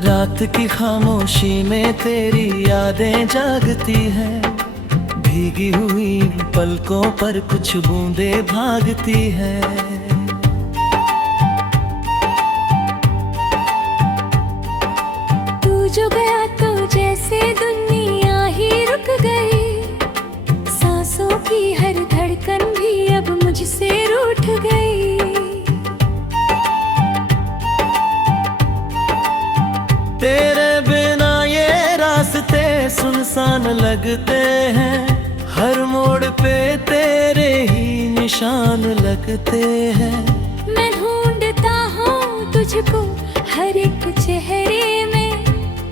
रात की खामोशी में तेरी यादें जागती हैं, भीगी हुई पलकों पर कुछ बूंदें भागती हैं। तू जो गया तो जैसे दुनिया ही रुक गई, सांसों की हर धड़कन भी अब मुझसे रूठ गई। तेरे बिना ये रास्ते सुनसान लगते हैं, हर मोड़ पे तेरे ही निशान लगते हैं। मैं ढूंढता हूँ तुझको हर एक चेहरे में,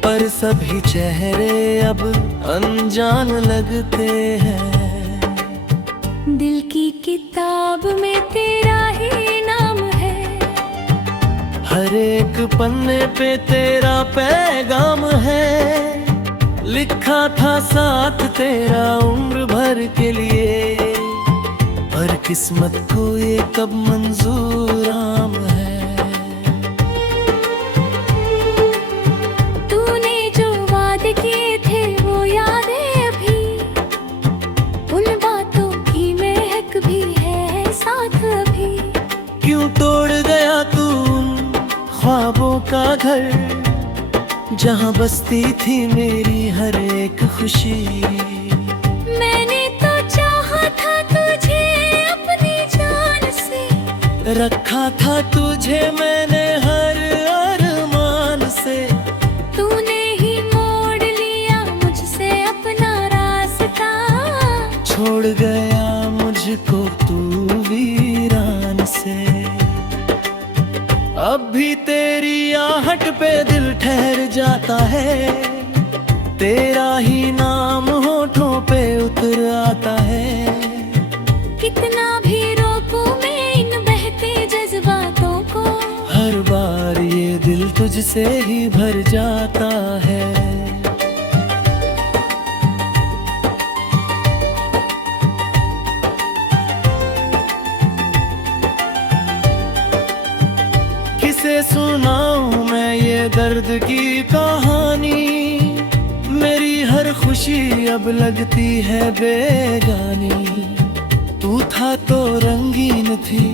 पर सभी चेहरे अब अनजान लगते हैं। दिल की किताब में तेरा ही नाम है, हर एक पन्ने पे तेरा पैगाम है। लिखा था साथ तेरा उम्र भर के लिए, पर किस्मत को ये कब मंजूर आम है। तूने जो वादे किए थे वो यादें अभी, उन बातों की महक भी है साथ अभी। क्यों तोड़ गया तू ख्वाबों का घर, जहाँ बसती थी मेरी हर एक खुशी। मैंने तो चाहा था तुझे अपनी जान से, रखा था तुझे मैंने हर अरमान से। तूने ही मोड़ लिया मुझसे अपना रास्ता, छोड़ गया मुझको तू वीरान से। अब भी तेरी आहट पे दिल ठहर जाता है, तेरा ही नाम होठों पे उतर आता है। कितना भी रोकूं मैं इन बहते जज्बातों को, हर बार ये दिल तुझसे ही भर जाता है। किसे सुनाऊं मैं ये दर्द की कहानी, मेरी हर खुशी अब लगती है बेगानी। तू था तो रंगीन थी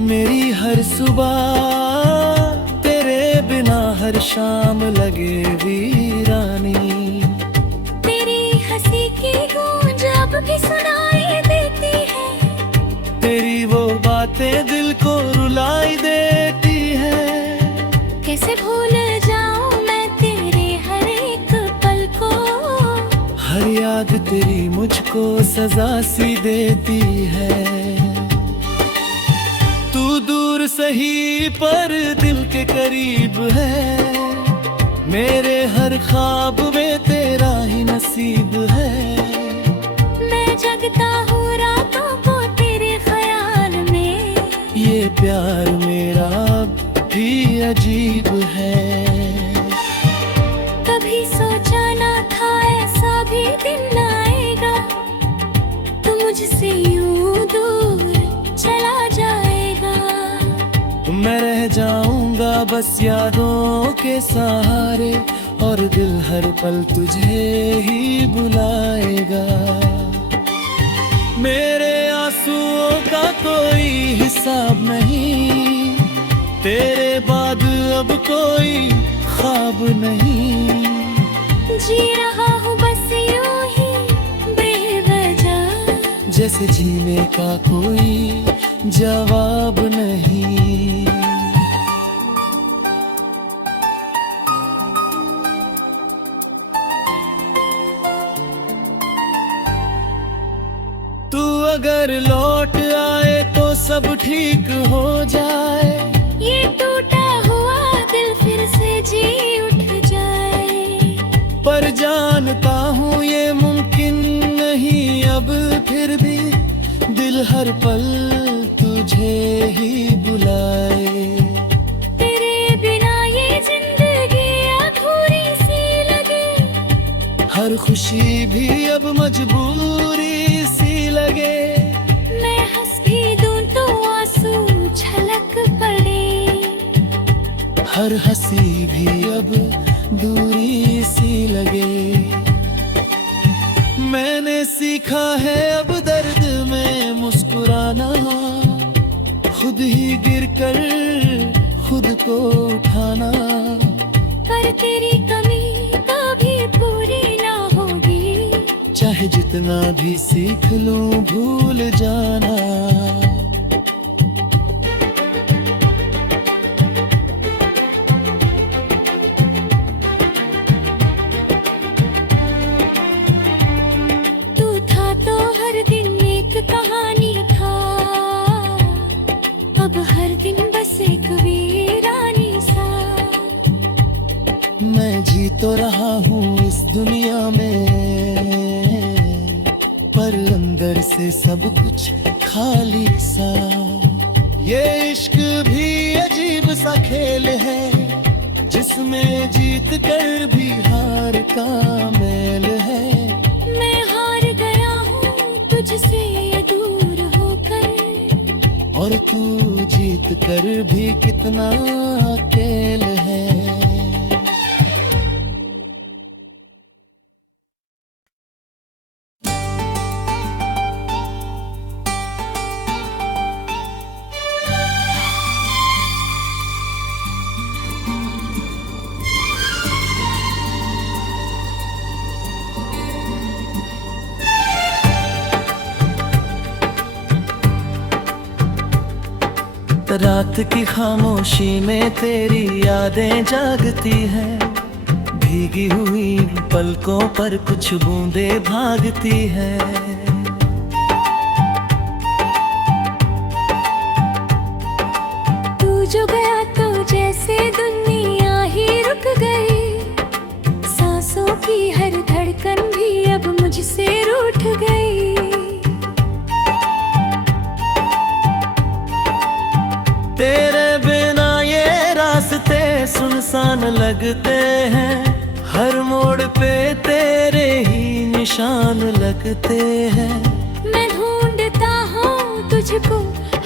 मेरी हर सुबह, तेरे बिना हर शाम लगे वीरानी। तेरी हंसी की गूंज अब भी सुनाई देती है, तेरी वो बातें दिल को रुलाई देती है। कैसे भूल जाऊं मैं तेरे हर एक पल को, हर याद तेरी मुझको सजा सी देती है। तू दूर सही पर दिल के करीब है, मेरे हर ख्वाब में तेरा ही नसीब है। मैं जगता हूँ रातों को तेरे ख्याल में, ये प्यार मेरा भी अजीब है। कभी सोचा ना था ऐसा भी दिन आएगा, तू मुझसे यूं दूर चला जाएगा। मैं रह जाऊंगा बस यादों के सहारे, और दिल हर पल तुझे ही बुलाएगा। मेरे आंसुओं का कोई हिसाब नहीं, तेरे बाद अब कोई ख्वाब नहीं। जी रहा हूँ बस यूं ही बेवजह, जैसे जीने का कोई जवाब नहीं। तू अगर लौट आए तो सब ठीक हो जाए, ये टूटा हुआ दिल फिर से जी उठ जाए। पर जानता हूँ ये मुमकिन नहीं अब फिर भी, दिल हर पल तुझे ही बुलाए। तेरे बिना ये जिंदगी अधूरी सी लगे, हर खुशी भी अब मजबूरी सी लगे। मैं हंस भी दूं तो आंसू छलक पड़े, हर हंसी भी अब दूरी सी लगे। मैंने सीखा है अब दर्द में मुस्कुराना, खुद ही गिरकर खुद को उठाना। पर तेरी कमी कभी पूरी ना होगी, चाहे जितना भी सीख लूं भूल जाना। तू था तो हर दिन एक कहानी था, अब हर दिन बस एक वीरानी सा। मैं जी तो रहा हूँ इस दुनिया में, पर अंदर से सब कुछ खाली सा। ये इश्क भी अजीब सा खेल है, जिसमें जीत कर भी हार का मेल है। मैं हार गया हूँ तुझसे दूर होकर, और तू जीत कर भी कितना अकेल है। रात की खामोशी में तेरी यादें जागती हैं, भीगी हुई पलकों पर कुछ बूंदें भागती हैं। तू जो गया तो जैसे दुनिया ही रुक गई, सांसों की हर धड़कन भी अब मुझसे रूठ गई। तेरे बिना ये रास्ते सुनसान लगते हैं, हर मोड़ पे तेरे ही निशान लगते हैं। मैं ढूंढता हूँ तुझको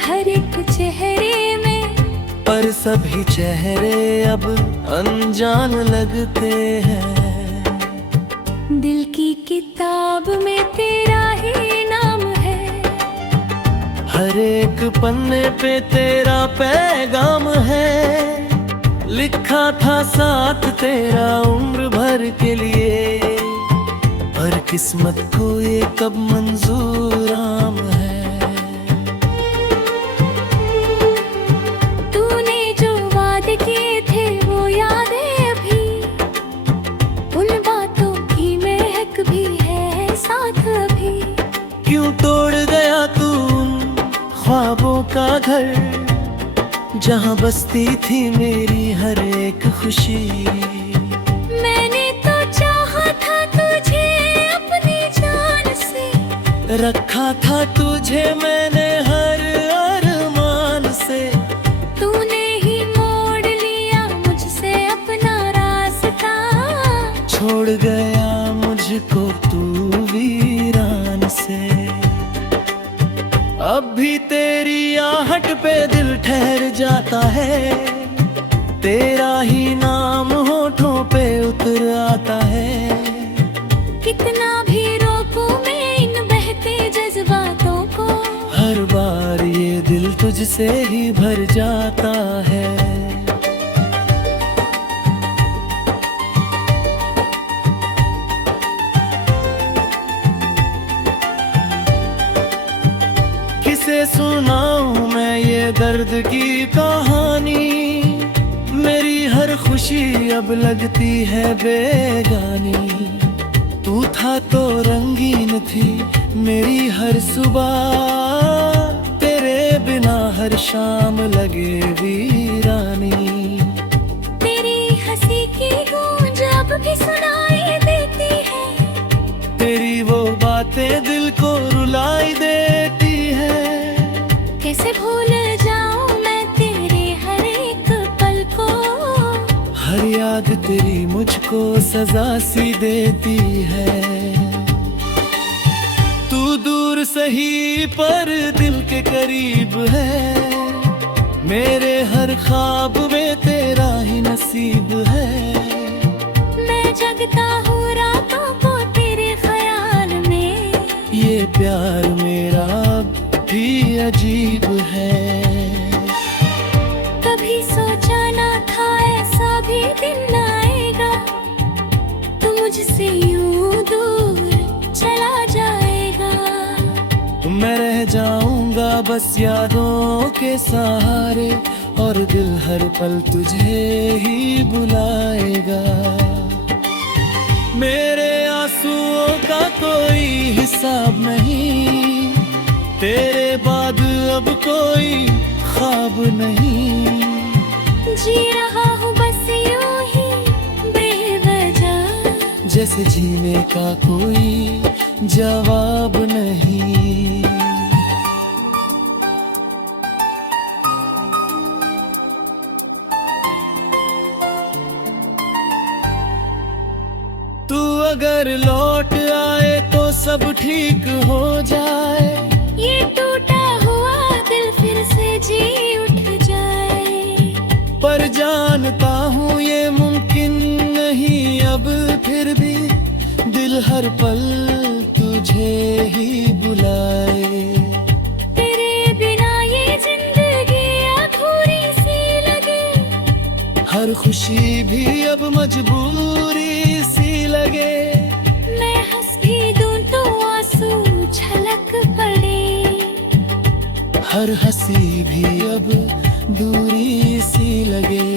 हर एक चेहरे में, पर सभी चेहरे अब अनजान लगते हैं। दिल की किताब में तेरा ही नाम है, हर एक पन्ने पे तेरा पैगाम है। लिखा था साथ तेरा उम्र भर के लिए, पर किस्मत को ये कब मंजूर आम है। तूने जो वादे किए थे वो यादें अभी, उन बातों की महक भी है साथ अभी। क्यों तोड़ गया तू ख्वाबों का घर, जहाँ बसती थी मेरी हर एक खुशी। मैंने तो चाहा था तुझे अपनी जान से, रखा था तुझे मैंने हर अरमान से। तूने ही मोड़ लिया मुझसे अपना रास्ता, छोड़ गया मुझको तू वीरान से। अब भी तेरी आहट पे दिल ठहर जाता है, तेरा ही नाम होठों पे उतर आता है। कितना भी रोकूं मैं इन बहते जज्बातों को, हर बार ये दिल तुझसे ही भर जाता है। किसे सुनाऊं मैं ये दर्द की कहानी, मेरी हर खुशी अब लगती है बेगानी। तू था तो रंगीन थी मेरी हर सुबह, तेरे बिना हर शाम लगे वीरानी। तेरी हंसी की गूंज अब भी सुनाई देती है, तेरी वो बातें दिल को रुलाई देती है। कैसे भूल जाऊं मैं तेरे हर एक पल को, हर याद तेरी मुझको सजा सी देती है। तू दूर सही पर दिल के करीब है, मेरे हर ख्वाब में तेरा ही नसीब है। प्यार मेरा अब भी अजीब है। कभी सोचा ना था ऐसा भी दिन आएगा, तू मुझसे यूं दूर चला जाएगा। मैं रह जाऊंगा बस यादों के सहारे, और दिल हर पल तुझे ही बुलाएगा। मेरे आंसुओं का कोई हिसाब नहीं, तेरे बाद अब कोई ख्वाब नहीं। जी रहा हूँ बस यूं ही बेवजह, जैसे जीने का कोई जवाब नहीं। तू अगर लौट आए तो सब ठीक हो जाए, ये टूटा हुआ दिल फिर से जी उठ जाए। पर जानता हूँ ये मुमकिन नहीं अब फिर भी, दिल हर पल तुझे ही बुलाए। तेरे बिना ये जिंदगी अधूरी सी लगे, हर खुशी भी अब मजबूरी सी लगे। मैं हंस भी दूं तो आंसू छलक पड़े, हर हंसी भी अब दूरी सी लगे।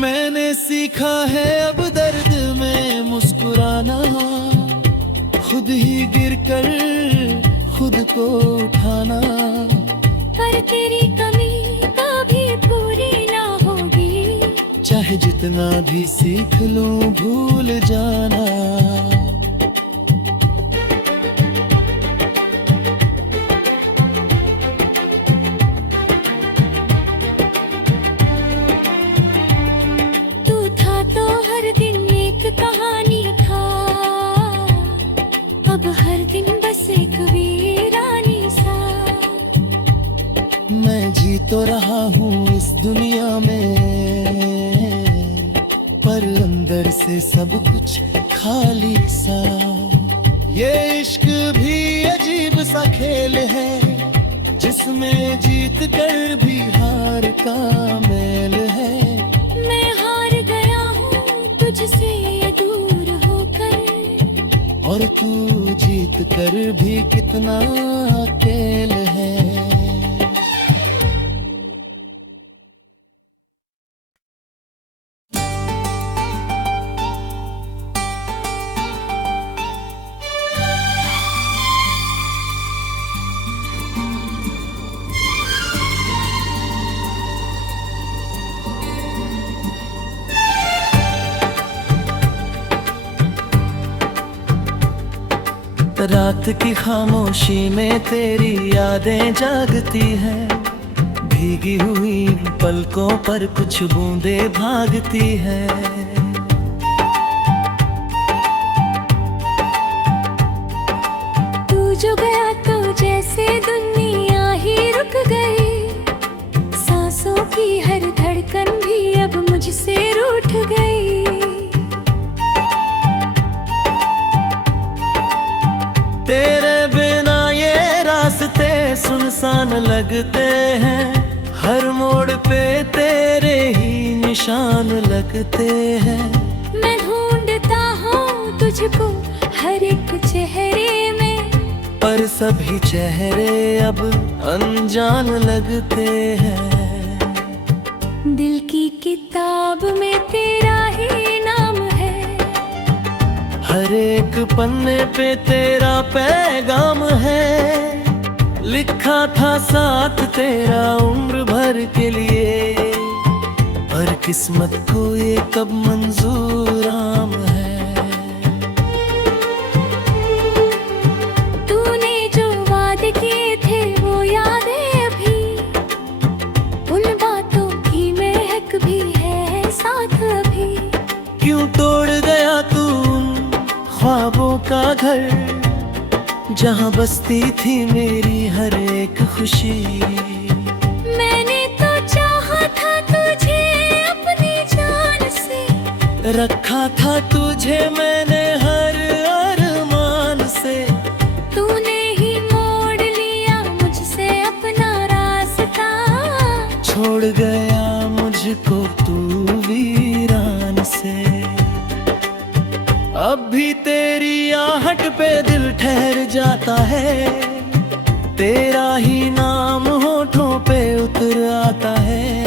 मैंने सीखा है अब दर्द में मुस्कुराना, खुद ही गिरकर खुद को उठाना। पर तेरी कमी कभी पूरी ना होगी, चाहे जितना भी सीख लूं भूल जाना। तू था तो हर दिन एक कहानी था, अब हर दिन बस एक वीरानी सा। मैं जी तो रहा हूँ इस दुनिया में, पर अंदर से सब कुछ खाली सा। ये इश्क भी अजीब सा खेल है, जिसमें जीत कर भी हार का मेल है। मैं हार गया हूँ तुझसे दूर होकर, और तू जीत कर भी कितना अकेल है। रात की खामोशी में तेरी यादें जागती हैं, भीगी हुई पलकों पर कुछ बूंदें भागती हैं। तू जो गया तो जैसे दुनिया ही रुक गई, सांसों की हर धड़कन भी अब मुझसे रूठ गई। तेरे बिना ये रास्ते सुनसान लगते हैं, हर मोड़ पे तेरे ही निशान लगते हैं। मैं ढूंढता हूँ तुझको हर एक चेहरे में, पर सभी चेहरे अब अनजान लगते हैं। दिल की किताब में तेरा ही नाम है, हर एक पन्ने पे तेरा पैगाम है। लिखा था साथ तेरा उम्र भर के लिए, पर किस्मत को ये कब मंजूर आम है। तूने जो वादे किए थे वो यादें अभी, उन बातों की महक भी है साथ अभी। क्यों तोड़ गया तू ख्वाबों का घर, जहाँ बसती थी मेरी हर एक खुशी। मैंने तो चाहा था तुझे अपनी जान से, रखा था तुझे मैंने हर अरमान से। छोड़ गया मुझको तू वीरान से। अब भी तेरी आहट पे दिल ठहर जाता है, तेरा ही नाम होठों पे उतर आता है।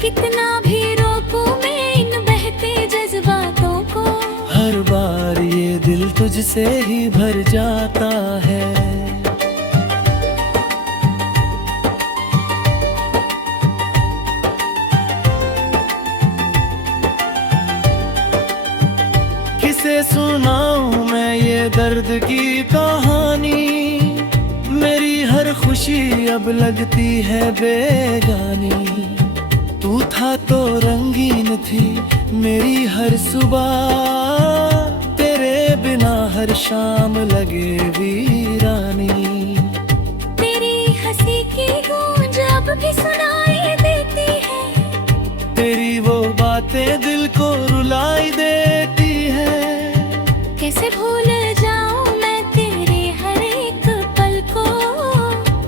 कितना भी रोकूं मैं इन बहते जज्बातों को, हर बार ये दिल तुझसे ही भर जाता है। किसे सुनाऊं मैं ये दर्द की कहानी, मेरी हर खुशी अब लगती है बेगानी। तू था तो रंगीन थी मेरी हर सुबह, तेरे बिना हर शाम लगे वीरानी। तेरी हंसी की गूंज अब भी सुनाई देती है, तेरी वो बातें दिल को रुलाई देती है। कैसे भूल जाऊं मैं तेरे हर एक पल को,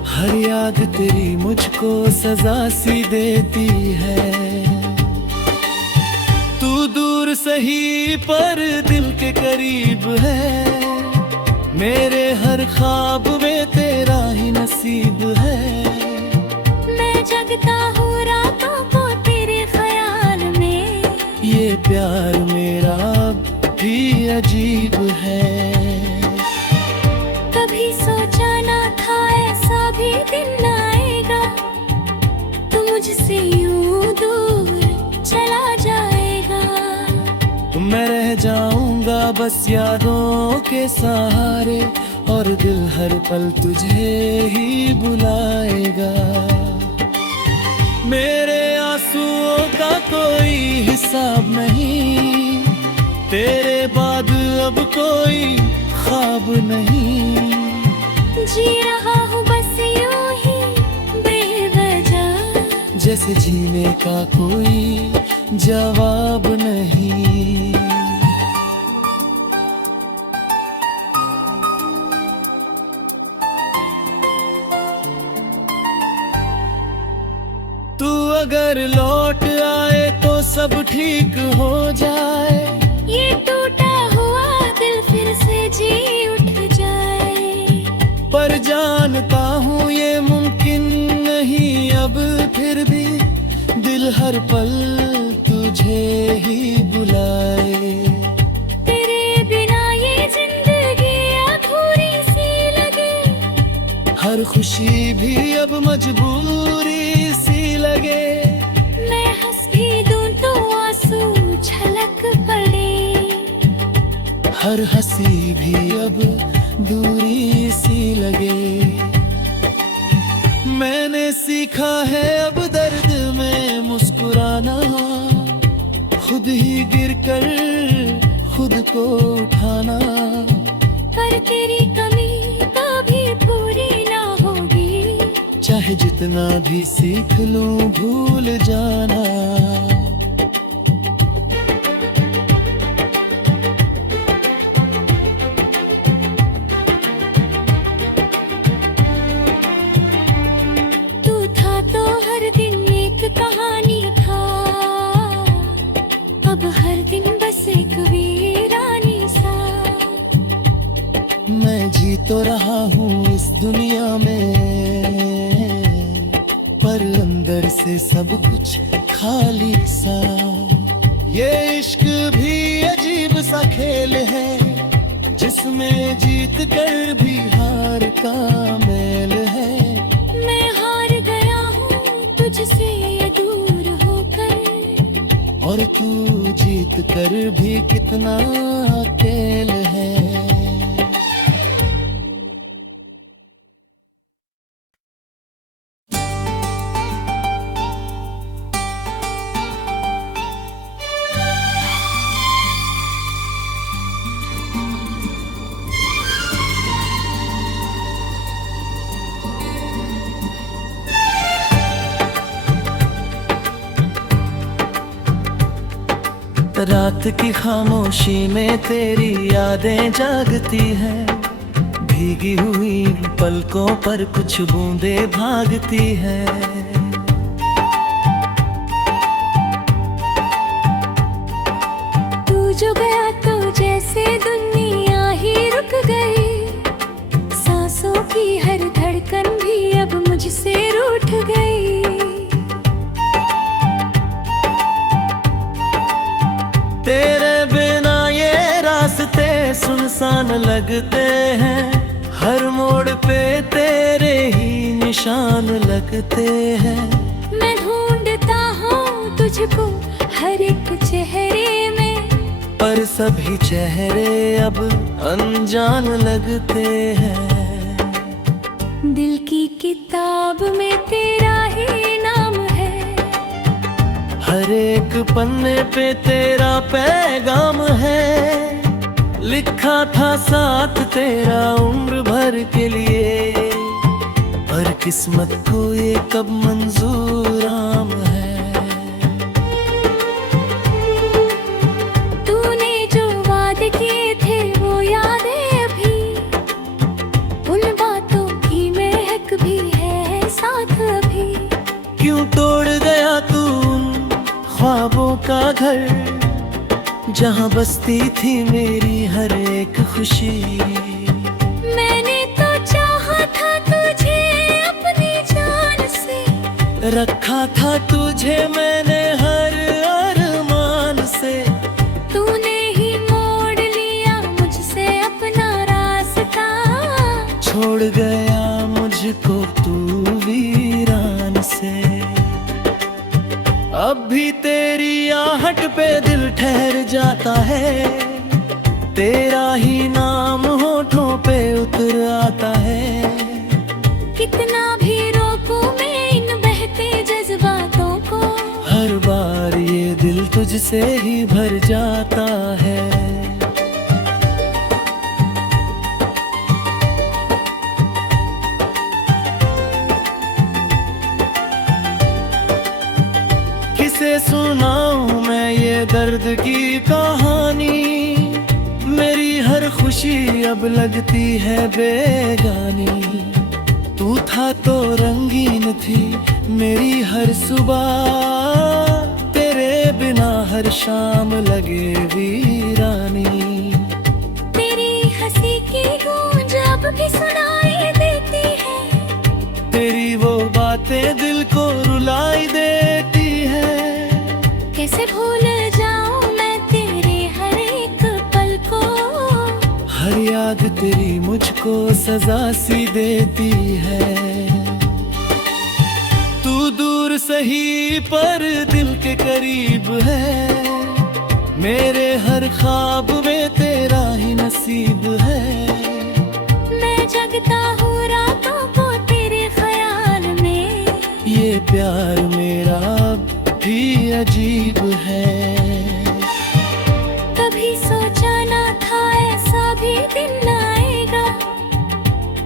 हर याद तेरी मुझको सजा सी देती है। तू दूर सही पर दिल के करीब है, मेरे हर ख्वाब में तेरा ही नसीब है। मैं जगता हूँ रातों को तेरे ख्याल में, ये प्यार मेरा भी अजीब है। कभी सोचा ना था ऐसा भी दिन आएगा, तू मुझसे यूं दूर चला जाएगा। मैं रह जाऊंगा बस यादों के सहारे, और दिल हर पल तुझे ही बुलाएगा। मेरे आंसुओं का कोई हिसाब नहीं, तेरे बाद अब कोई ख्वाब नहीं। जी रहा हूँ बस यूं ही बेवजह, जैसे जीने का कोई जवाब नहीं। तू अगर लौट आए तो सब ठीक हो जाए, ये टूटा हुआ दिल फिर से जी उठ जाए। पर जानता हूँ ये मुमकिन नहीं अब फिर भी, दिल हर पल तुझे ही बुलाए। तेरे बिना ये जिंदगी अधूरी सी लगे, हर खुशी भी अब मजबूरी सी लगे। मैं हंस भी दूं तो आंसू छलक पड़े, हर हंसी भी अब दूरी सी लगे। मैंने सीखा है अब दर्द में मुस्कुराना, खुद ही गिरकर खुद को उठाना। पर तेरी कमी कभी पूरी ना होगी, चाहे जितना भी सीख लूं भूल जाना। तू था तो हर दिन एक कहानी था, अब हर दिन बस एक वीरानी सा। मैं जी तो रहा हूँ इस दुनिया में, पर अंदर से सब कुछ खाली सा। ये इश्क भी अजीब सा खेल है, जिसमें जीत कर भी हार का मेल है। मैं हार गया हूँ तुझसे दूर होकर, और तू जीत कर भी कितना अकेला है। रात की खामोशी में तेरी यादें जागती हैं, भीगी हुई पलकों पर कुछ बूंदें भागती हैं। जो गया तो जैसे दुनिया ही रुक गई, सांसों की हर धड़कन भी अब मुझसे रूठ गई। तेरे बिना ये रास्ते सुनसान लगते हैं, हर मोड़ पे तेरे ही निशान लगते हैं। मैं ढूंढता हूँ तुझको हर एक चेहरे में, पर सभी चेहरे अब अनजान लगते हैं। दिल की किताब में तेरा ही नाम है, हर एक पन्ने पे तेरा पैगाम है। लिखा था साथ तेरा उम्र भर के लिए, पर किस्मत को ये कब मंजूर आम है। तूने जो वादे किए थे वो यादें अभी, उन बातों की महक भी है साथ अभी। क्यों तोड़ गया तू ख्वाबों का घर, जहाँ बसती थी मेरी हर एक खुशी। मैंने तो चाहा था तुझे अपनी जान से, रखा था तुझे मैंने हर अरमान से। तूने ही मोड़ लिया मुझसे अपना रास्ता, छोड़ गया मुझको तू वीरान से। अब भी तेरी आहट पे दिल ठहर जाता है, तेरा ही नाम होठों पे उतर आता है। कितना भी रोकूं मैं इन बहते जज्बातों को, हर बार ये दिल तुझसे ही भर जाता है। किसे सुनाऊं मैं ये दर्द की कहानी, मेरी हर खुशी अब लगती है बेगानी। तू था तो रंगीन थी मेरी हर सुबह, तेरे बिना हर शाम लगे वीरानी। तेरी हंसी की गूंज अब भी सुनाई देती है, तेरी वो बातें दिल को रुलाई देती है। कैसे भूल जाऊं मैं तेरे हर एक पल को, हर याद तेरी मुझको सजा सी देती है। तू दूर सही पर दिल के करीब है, मेरे हर ख्वाब में तेरा ही नसीब है। मैं जगता हूँ रातों को तेरे ख्याल में, ये प्यार मेरा अब भी अजीब है। कभी सोचा ना था ऐसा भी दिन आएगा,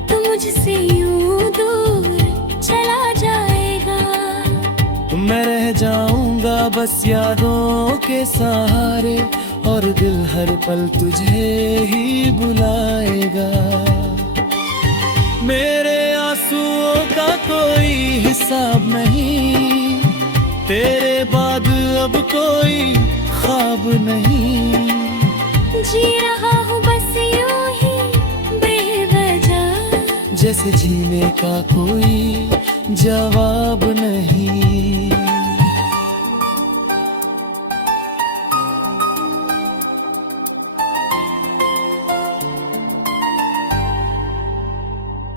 तू मुझसे यूं दूर चला जाएगा। मैं रह जाऊंगा बस यादों के सहारे, और दिल हर पल तुझे ही बुलाएगा। मेरे आंसुओं का कोई हिसाब नहीं, तेरे बाद अब कोई ख्वाब नहीं। जी रहा हूँ बस यूं ही बेवजह, जैसे जीने का कोई जवाब नहीं।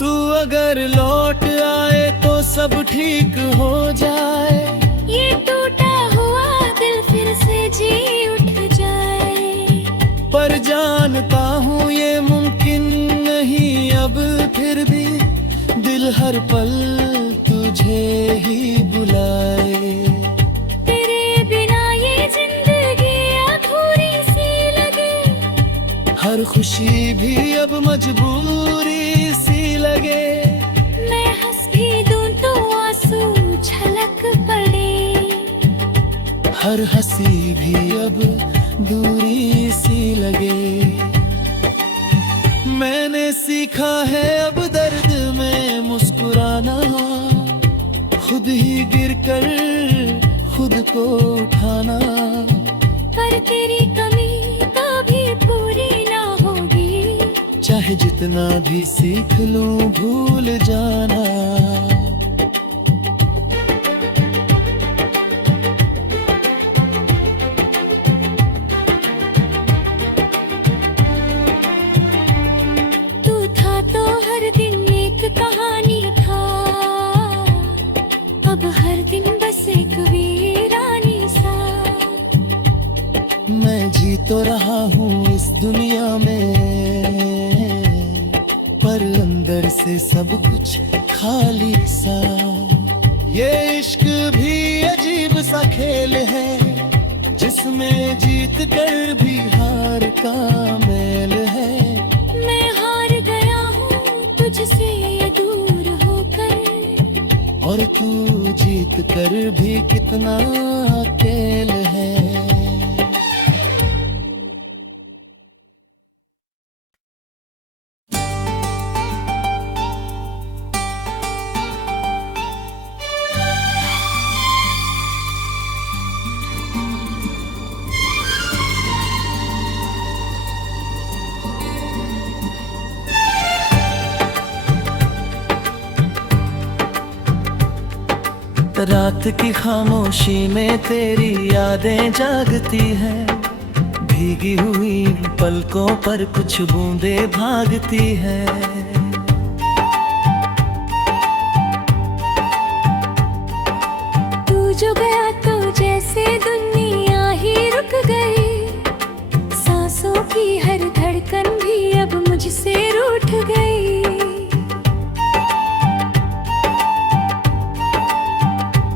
तू अगर लौट आए तो सब ठीक हो जाए, ये टूटा हुआ दिल फिर से जी उठ जाए। पर जानता हूँ ये मुमकिन नहीं अब फिर भी, दिल हर पल तुझे ही बुलाए। तेरे बिना ये जिंदगी अधूरी सी लगे, हर खुशी भी अब मजबूरी सी लगे। मैं हंस भी दूं तो आंसू छलक पड़े, हर हंसी भी अब दूरी सी लगे। मैंने सीखा है अब दर्द में मुस्कुराना, खुद ही गिरकर खुद को उठाना। पर तेरी कमी चाहे जितना भी सीख लूं भूल जाना। तू था तो हर दिन एक कहानी था, अब हर दिन बस एक वीरानी सा। मैं जी तो रहा हूँ इस दुनिया में, पर अंदर से सब कुछ खाली सा। ये इश्क भी अजीब सा खेल है, जिसमें जीत कर भी हार का मेल है। मैं हार गया हूँ तुझसे दूर होकर, और तू जीत कर भी कितना अकेल है। रात की खामोशी में तेरी यादें जागती हैं, भीगी हुई पलकों पर कुछ बूंदें भागती हैं। तू जो गया तो जैसे दुनिया ही रुक गई, सांसों की हर धड़कन भी अब मुझसे रूठ गई।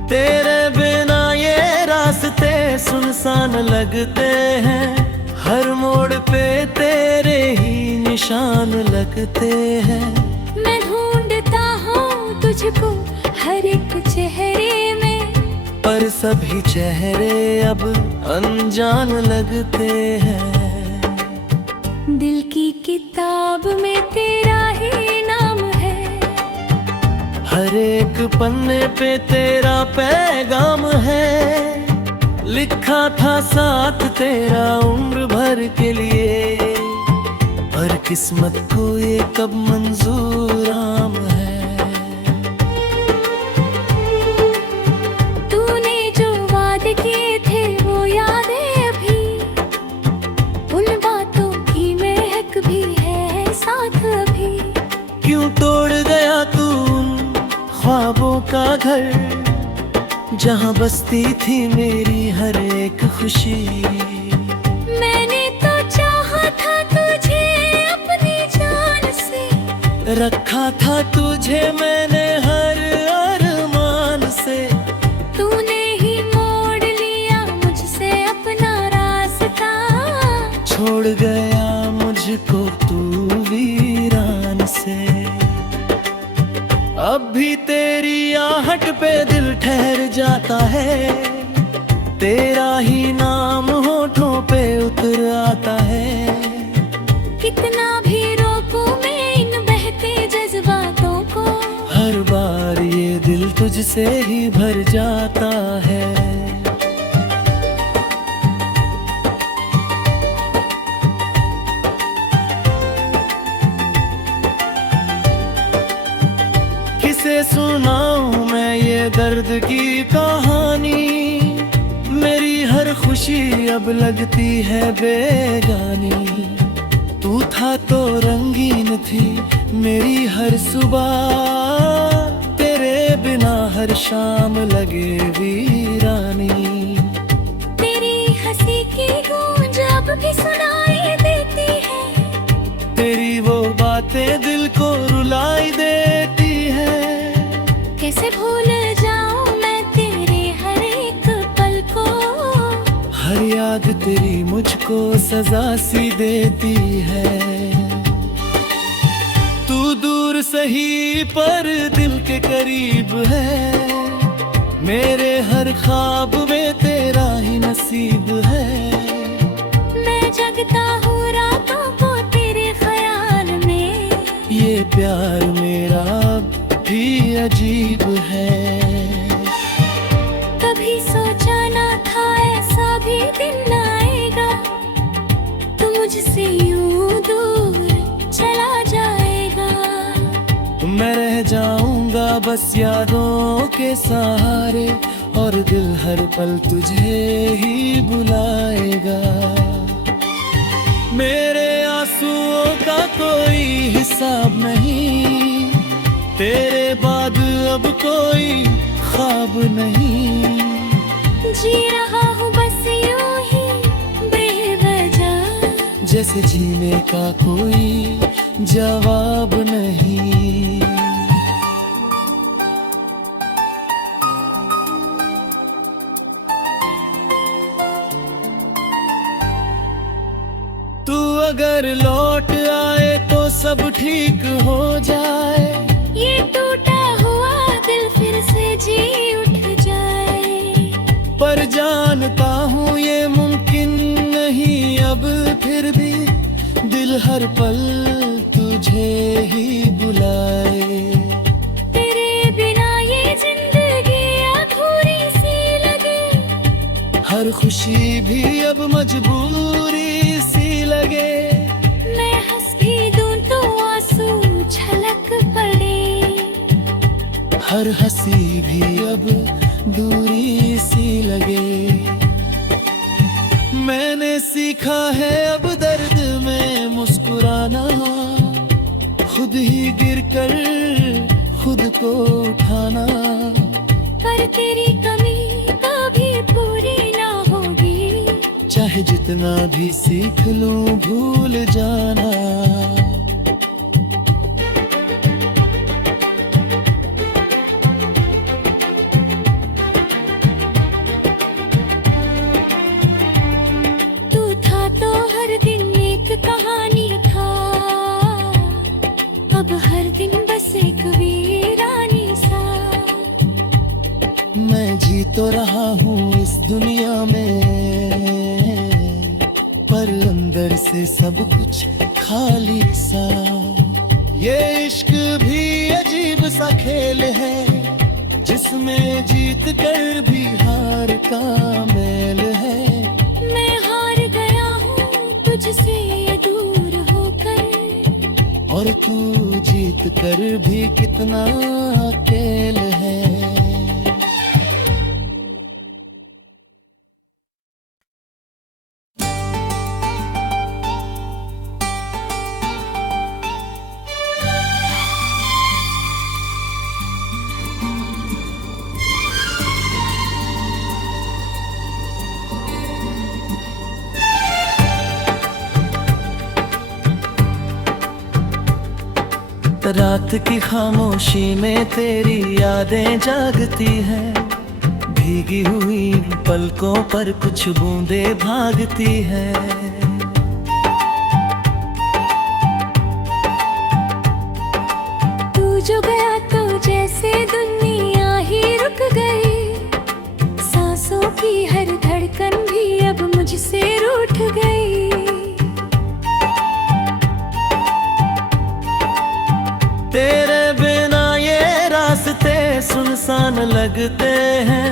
तेरे बिना ये रास्ते सुनसान लगते हैं, हर मोड़ पे तेरे ही निशान लगते हैं। मैं ढूंढता हूँ तुझको हर एक चेहरे में, पर सभी चेहरे अब अनजान लगते हैं। दिल की किताब में तेरा ही नाम है, हर एक पन्ने पे तेरा पैगाम है। लिखा था साथ तेरा उम्र भर के लिए, पर किस्मत को ये कब मंजूर आम है। तूने जो वादे किए थे वो यादें अभी, उन बातों की महक भी है साथ अभी। क्यों तोड़ गया तू ख्वाबों का घर, जहाँ बसती थी मेरी हर एक खुशी। मैंने तो चाहा था तुझे अपनी जान से, रखा था तुझे मैंने हर अरमान से। तूने ही मोड़ लिया मुझसे अपना रास्ता, छोड़ गया मुझको तू वीरान से। अब भी तेरी आहट पे दिल ठहर जाता है, तेरा ही नाम होठों पे उतर आता है। कितना भी रोकूं मैं इन बहते जज्बातों को, हर बार ये दिल तुझसे ही भर जाता है। किसे सुनाऊं मैं ये दर्द की कहानी, मेरी हर खुशी अब लगती है बेगानी। तू था तो रंगीन थी मेरी हर सुबह, तेरे बिना हर शाम लगे वीरानी। तेरी हंसी की गूंज अब भी सुनाई देती है, तेरी वो बातें दिल को रुलाई देती है। कैसे भूल जाऊं मैं तेरे हर एक पल को, हर याद तेरी मुझको सजा सी देती है। तू दूर सही पर दिल के करीब है, मेरे हर ख्वाब में तेरा ही नसीब है। मैं जगता हूँ रातों को तेरे ख्याल में, ये प्यार मेरा अब भी अजीब है। कभी सोचा ना था ऐसा भी दिन आएगा, तू मुझसे यूं दूर चला बस यादों के सहारे, और दिल हर पल तुझे ही बुलाएगा। मेरे आंसुओं का कोई हिसाब नहीं, तेरे बाद अब कोई ख्वाब नहीं। जी रहा हूँ बस यूं ही बेवजह, जैसे जीने का कोई जवाब नहीं। तू अगर लौट आए तो सब ठीक हो जाए, ये टूटा हुआ दिल फिर से जी उठ जाए। पर जानता हूँ ये मुमकिन नहीं अब फिर भी, दिल हर पल तुझे ही बुलाए। तेरे बिना ये जिंदगी अधूरी सी लगे, हर खुशी भी अब मजबूरी सी लगे। मैं हंस भी दूं तो आंसू छलक पड़े, हर हंसी भी अब दूरी सी लगे। मैंने सीखा है अब दर्द में मुस्कुराना, खुद ही गिरकर खुद को उठाना। पर तेरी कमी कभी पूरी ना होगी, चाहे जितना भी सीख लूं भूल जाना। तू था तो हर दिन एक कहानी था, अब हर दिन बस एक वीरानी सा। मैं जी तो रहा हूँ इस दुनिया में, पर अंदर से सब कुछ खाली सा। ये इश्क भी अजीब सा खेल है, जिसमें जीत कर भी हार का मेल है। मैं हार गया हूँ तुझसे दूर होकर, और तू जीत कर भी कितना अकेल है। रात की खामोशी में तेरी यादें जागती हैं, भीगी हुई पलकों पर कुछ बूंदें भागती हैं। तू जो गया तो जैसे दुनिया ही रुक गई, सांसों की हर धड़कन भी अब मुझसे रूठ गई। तेरे बिना ये रास्ते सुनसान लगते हैं,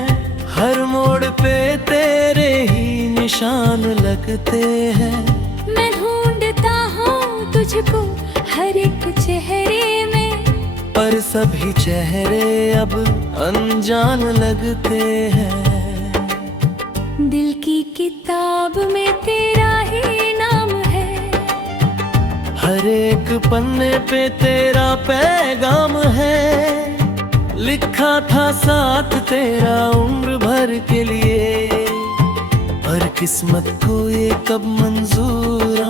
हर मोड़ पे तेरे ही निशान लगते हैं। मैं ढूंढता हूँ तुझको हर एक चेहरे में, पर सभी चेहरे अब अनजान लगते हैं। दिल की किताब में तेरा ही नाम है, हर एक पन्ने पे तेरा पैगाम है। लिखा था साथ तेरा उम्र भर के लिए, पर किस्मत को ये कब मंजूर